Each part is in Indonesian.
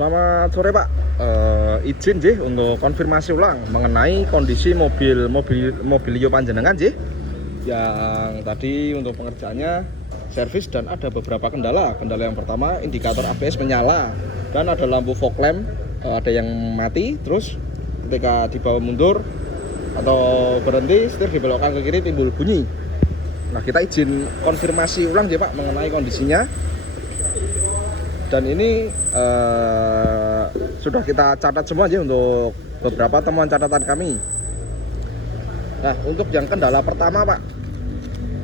Selamat sore Pak. Izin sih untuk konfirmasi ulang mengenai kondisi mobilio panjenengan sih. Yang tadi untuk pengerjaannya servis dan ada beberapa kendala. Kendala yang pertama indikator ABS menyala dan ada lampu fog lamp ada yang mati. Terus ketika dibawa mundur atau berhenti setir dibelokkan ke kiri timbul bunyi. Nah kita izin konfirmasi ulang sih Pak mengenai kondisinya. Dan ini sudah kita catat semua aja untuk beberapa temuan catatan kami. Nah untuk yang kendala pertama Pak,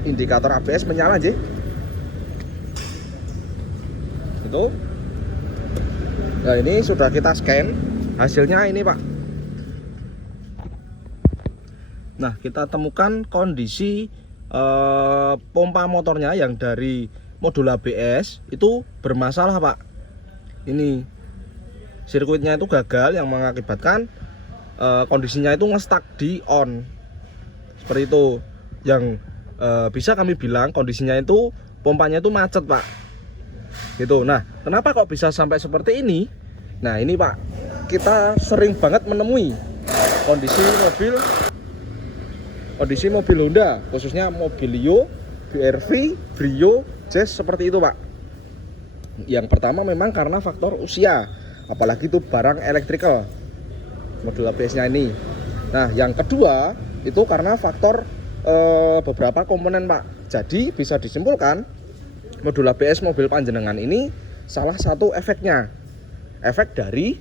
indikator ABS menyala aja. Itu. Nah ini sudah kita scan, hasilnya ini Pak. Nah kita temukan kondisi pompa motornya yang dari modul ABS itu bermasalah Pak. Ini sirkuitnya itu gagal yang mengakibatkan kondisinya itu nge-stuck di on seperti itu. Yang bisa kami bilang kondisinya itu pompanya itu macet Pak gitu. Nah kenapa kok bisa sampai seperti ini? Nah ini Pak, kita sering banget menemui kondisi mobil Honda, khususnya Mobilio, BRV, Brio, Jazz seperti itu Pak. Yang pertama memang karena faktor usia, apalagi itu barang elektrikal modul ABS-nya ini. Nah yang kedua itu karena faktor beberapa komponen Pak. Jadi bisa disimpulkan modul ABS mobil panjenengan ini salah satu efeknya efek dari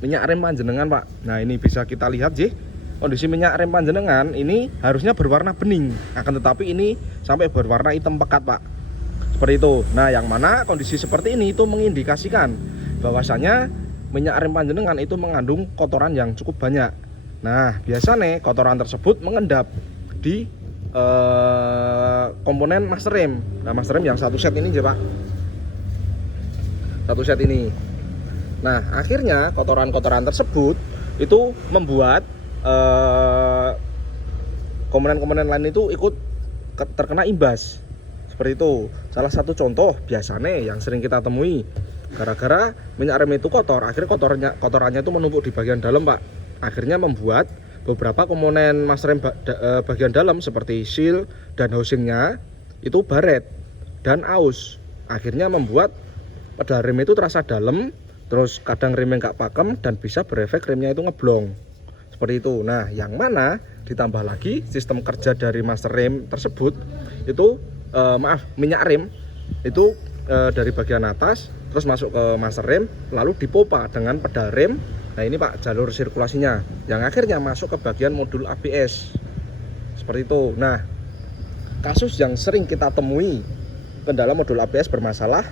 minyak rem panjenengan Pak. Nah ini bisa kita lihat sih, kondisi minyak rem panjenengan ini harusnya berwarna bening, akan tetapi ini sampai berwarna hitam pekat Pak, seperti itu. Nah yang mana kondisi seperti ini itu mengindikasikan bahwasanya minyak rem panjenengan itu mengandung kotoran yang cukup banyak. Nah biasanya kotoran tersebut mengendap di komponen master rem. Nah master rem yang satu set ini aja Pak, satu set ini. Nah akhirnya kotoran-kotoran tersebut itu membuat komponen-komponen lain itu ikut terkena imbas seperti itu. Salah satu contoh biasanya yang sering kita temui, gara-gara minyak rem itu kotor, akhirnya kotorannya itu menumpuk di bagian dalam Pak. Akhirnya membuat beberapa komponen master rem bagian dalam seperti seal dan housingnya itu baret dan aus. Akhirnya membuat pedal rem itu terasa dalam, terus kadang remnya nggak pakem dan bisa berefek remnya itu ngeblong seperti itu. Nah yang mana ditambah lagi sistem kerja dari master rem tersebut itu minyak rem itu dari bagian atas terus masuk ke master rem lalu dipompa dengan pedal rem. Nah ini Pak jalur sirkulasinya yang akhirnya masuk ke bagian modul ABS seperti itu. Nah kasus yang sering kita temui kendala modul ABS bermasalah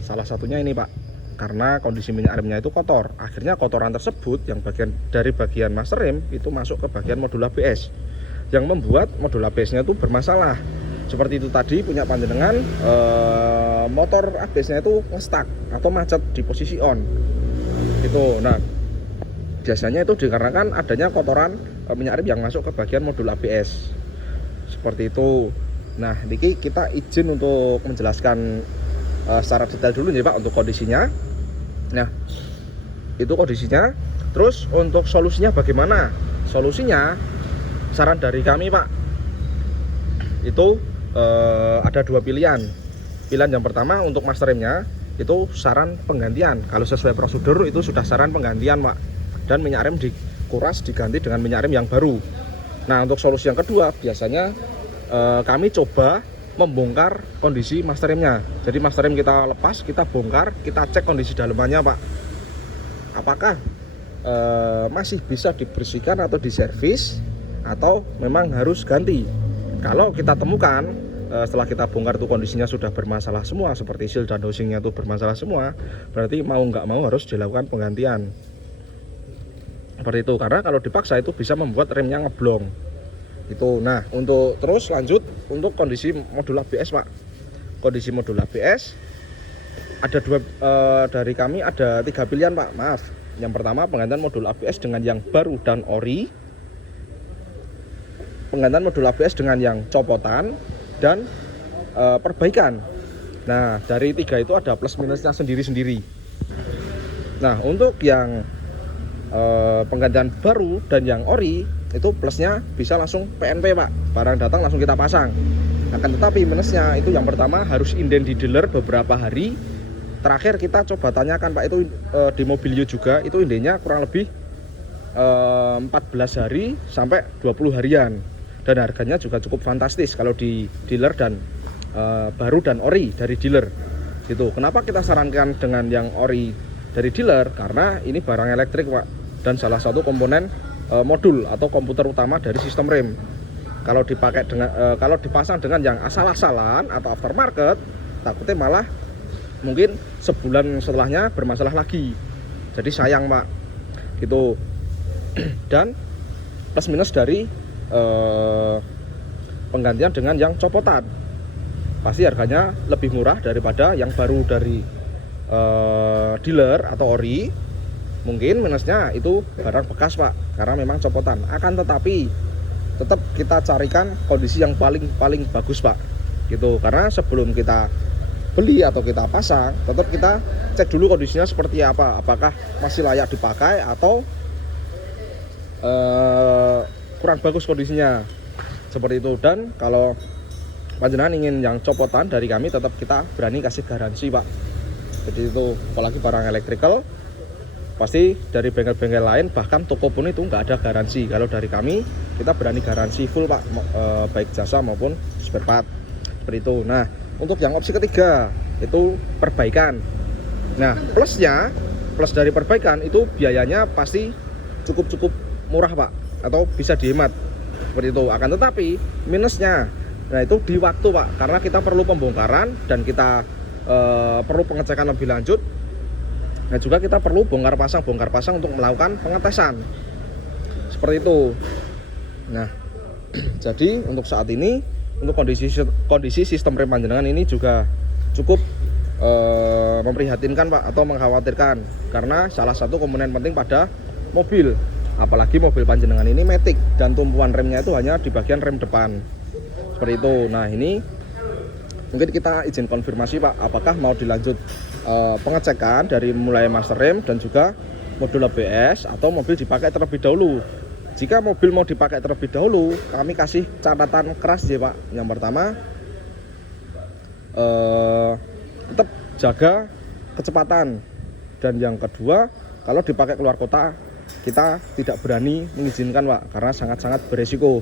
salah satunya ini Pak, karena kondisi minyak remnya itu kotor. Akhirnya kotoran tersebut yang dari bagian master rem itu masuk ke bagian modul ABS yang membuat modul ABS-nya itu bermasalah. Seperti itu tadi punya panjenengan motor ABS-nya itu nge-stuck atau macet di posisi on gitu. Nah biasanya itu dikarenakan adanya kotoran minyak rem yang masuk ke bagian modul ABS seperti itu. Nah ini kita izin untuk menjelaskan secara detail dulu nih Pak untuk kondisinya. Nah itu kondisinya. Terus untuk solusinya bagaimana? Solusinya saran dari kami Pak itu ada dua pilihan. Pilihan yang pertama untuk master remnya itu saran penggantian. Kalau sesuai prosedur itu sudah saran penggantian Pak, dan minyak rem dikuras diganti dengan minyak rem yang baru. Nah untuk solusi yang kedua biasanya kami coba membongkar kondisi master remnya. Jadi master rem kita lepas, kita bongkar, kita cek kondisi dalamannya Pak, apakah masih bisa dibersihkan atau diservis atau memang harus ganti. Kalau kita temukan setelah kita bongkar itu kondisinya sudah bermasalah semua, seperti seal dan housingnya itu bermasalah semua, berarti mau nggak mau harus dilakukan penggantian seperti itu. Karena kalau dipaksa itu bisa membuat remnya ngeblong itu. Nah untuk terus lanjut untuk kondisi modul ABS Pak. Kondisi modul ABS ada dari kami ada 3 pilihan Pak, maaf. Yang pertama penggantian modul ABS dengan yang baru dan ori, penggantian modul ABS dengan yang copotan, dan perbaikan. Nah dari 3 itu ada plus minusnya sendiri-sendiri. Nah, untuk yang penggantian baru dan yang ori itu plusnya bisa langsung PNP Pak, barang datang langsung kita pasang. Akan tetapi minusnya itu yang pertama harus inden di dealer beberapa hari. Terakhir kita coba tanyakan Pak, itu di Mobilio juga itu indennya kurang lebih 14 hari sampai 20 harian, dan harganya juga cukup fantastis kalau di dealer dan baru dan ori dari dealer gitu. Kenapa kita sarankan dengan yang ori dari dealer? Karena ini barang elektrik Pak, dan salah satu komponen modul atau komputer utama dari sistem rem. Kalau dipakai dengan kalau dipasang dengan yang asal-asalan atau aftermarket, takutnya malah mungkin sebulan setelahnya bermasalah lagi. Jadi sayang Pak gitu. Dan plus minus dari penggantian dengan yang copotan, pasti harganya lebih murah daripada yang baru dari dealer atau ori. Mungkin minusnya itu barang bekas Pak, karena memang copotan. Akan tetapi tetap kita carikan kondisi yang paling bagus Pak gitu. Karena sebelum kita beli atau kita pasang, tetap kita cek dulu kondisinya seperti apa, apakah masih layak dipakai atau kurang bagus kondisinya seperti itu. Dan kalau panjenengan ingin yang copotan dari kami, tetap kita berani kasih garansi Pak. Jadi itu apalagi barang elektrikal, pasti dari bengkel-bengkel lain bahkan toko pun itu nggak ada garansi. Kalau dari kami kita berani garansi full Pak, baik jasa maupun spare part seperti itu. Nah, untuk yang opsi ketiga itu perbaikan. Nah, plus dari perbaikan itu biayanya pasti cukup murah Pak, atau bisa dihemat seperti itu. Akan tetapi minusnya, nah itu di waktu Pak, karena kita perlu pembongkaran dan kita perlu pengecekan lebih lanjut. Nah juga kita perlu bongkar pasang untuk melakukan pengetesan seperti itu. Nah jadi untuk saat ini, untuk kondisi sistem rem panjenengan ini juga cukup memprihatinkan Pak, atau mengkhawatirkan, karena salah satu komponen penting pada mobil, apalagi mobil panjenengan ini matic, dan tumpuan remnya itu hanya di bagian rem depan seperti itu. Nah ini mungkin kita izin konfirmasi Pak, apakah mau dilanjut pengecekan dari mulai master rem dan juga modul ABS, atau mobil dipakai terlebih dahulu. Jika mobil mau dipakai terlebih dahulu, kami kasih catatan keras ya Pak. Yang pertama, tetap jaga kecepatan, dan yang kedua, kalau dipakai keluar kota kita tidak berani mengizinkan Pak, karena sangat-sangat beresiko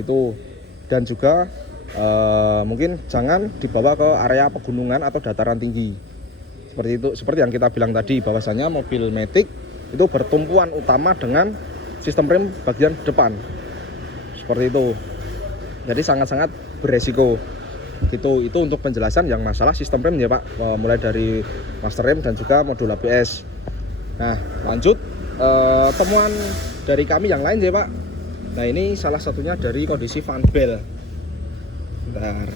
itu. Dan juga mungkin jangan dibawa ke area pegunungan atau dataran tinggi seperti itu. Seperti yang kita bilang tadi, bahwasanya mobil matic itu bertumpuan utama dengan sistem rem bagian depan seperti itu, jadi sangat-sangat beresiko gitu. Itu untuk penjelasan yang masalah sistem rem ya Pak, mulai dari master rem dan juga modul ABS. Nah lanjut temuan dari kami yang lain ya Pak. Nah ini salah satunya dari kondisi fan bell. Bentar.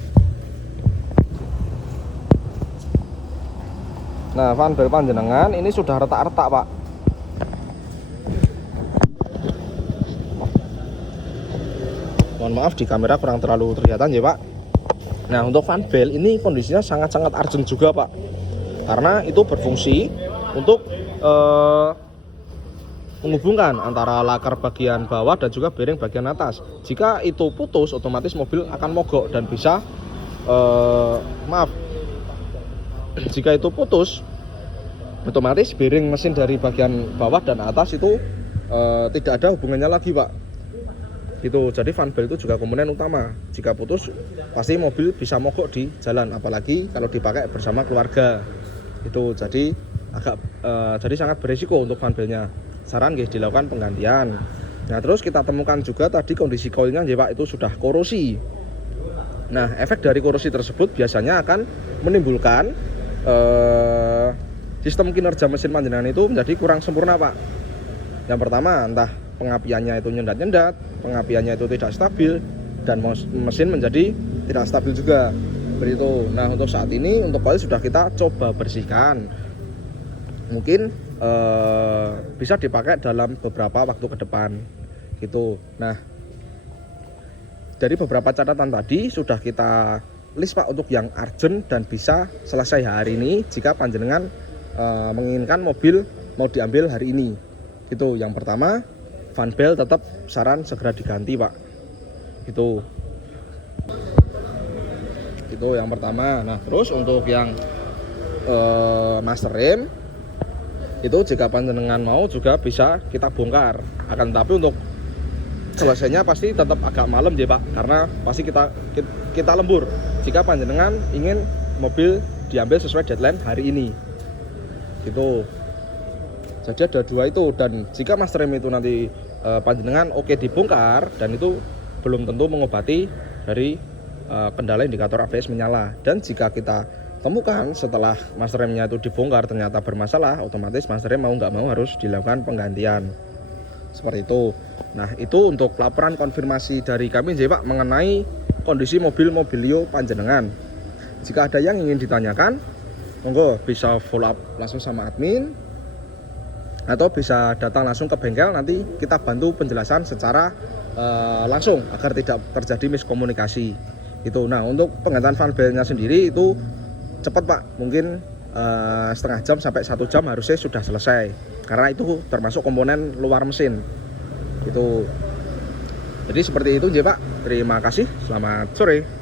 Nah fan bell panjenengan ini sudah retak-retak Pak. Mohon maaf di kamera kurang terlalu kelihatan ya Pak. Nah untuk fan bell ini kondisinya sangat-sangat urgent juga Pak, karena itu berfungsi untuk menghubungkan antara lakar bagian bawah dan juga bearing bagian atas. Jika itu putus, otomatis mobil akan mogok dan bisa jika itu putus, otomatis bearing mesin dari bagian bawah dan atas itu tidak ada hubungannya lagi Pak gitu. Jadi fan bell itu juga komponen utama. Jika putus, pasti mobil bisa mogok di jalan, apalagi kalau dipakai bersama keluarga itu. Jadi jadi sangat beresiko untuk fan bellnya. Saran guys, dilakukan penggantian. Nah terus kita temukan juga tadi kondisi koilnya ya Pak, itu sudah korosi. Nah efek dari korosi tersebut biasanya akan menimbulkan sistem kinerja mesin panjenengan itu menjadi kurang sempurna Pak. Yang pertama, entah pengapiannya itu nyendat-nyendat, pengapiannya itu tidak stabil, dan mesin menjadi tidak stabil juga seperti itu. Nah untuk saat ini, untuk koil sudah kita coba bersihkan, mungkin bisa dipakai dalam beberapa waktu ke depan gitu. Nah dari beberapa catatan tadi sudah kita list Pak untuk yang urgent dan bisa selesai hari ini jika panjenengan menginginkan mobil mau diambil hari ini. Itu yang pertama. Fan belt tetap saran segera diganti Pak. Itu yang pertama. Nah terus untuk yang master rem itu jika panjenengan mau juga bisa kita bongkar, akan tapi untuk selesainya pasti tetap agak malam ya Pak, karena pasti kita lembur jika panjenengan ingin mobil diambil sesuai deadline hari ini gitu. Jadi ada dua itu, dan jika master rem itu nanti panjenengan oke dibongkar, dan itu belum tentu mengobati dari kendala indikator ABS menyala. Dan jika kita temukan setelah master remnya itu dibongkar ternyata bermasalah, otomatis master rem mau nggak mau harus dilakukan penggantian seperti itu. Nah itu untuk laporan konfirmasi dari kami Pak mengenai kondisi mobil Mobilio panjenengan. Jika ada yang ingin ditanyakan, monggo bisa follow up langsung sama admin, atau bisa datang langsung ke bengkel, nanti kita bantu penjelasan secara langsung agar tidak terjadi miskomunikasi itu. Nah untuk penggantian fan beltnya sendiri itu cepat Pak, mungkin setengah jam sampai 1 jam harusnya sudah selesai, karena itu termasuk komponen luar mesin gitu. Jadi seperti itu Pak, terima kasih, selamat sore.